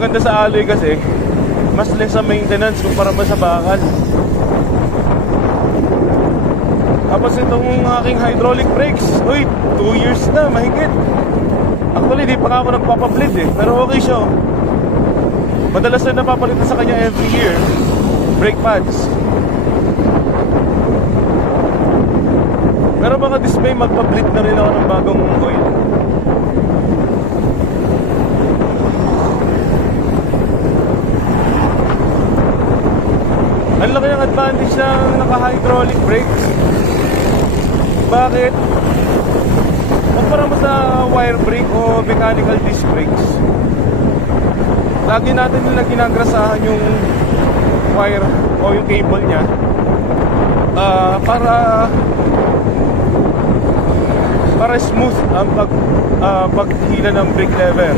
Maganda sa alloy kasi mas less sa maintenance kumpara pa sa bakal. Tapos itong aking hydraulic brakes, uy, 2 years na, mahigit. Actually, di pa nga ako nagpapableed eh, pero okay siya. Madalas na napapalitan sa kanya every year brake pads. Pero baka this May magpa-bleed na rin ako ng bagong oil. Ang laki ng advantage ng naka-hydraulic brakes. Bakit? Kumpara mo sa wire brake o mechanical disc brakes, lagi natin nila ginagrasahan yung wire o yung cable nya para smooth ang paghila ng brake lever.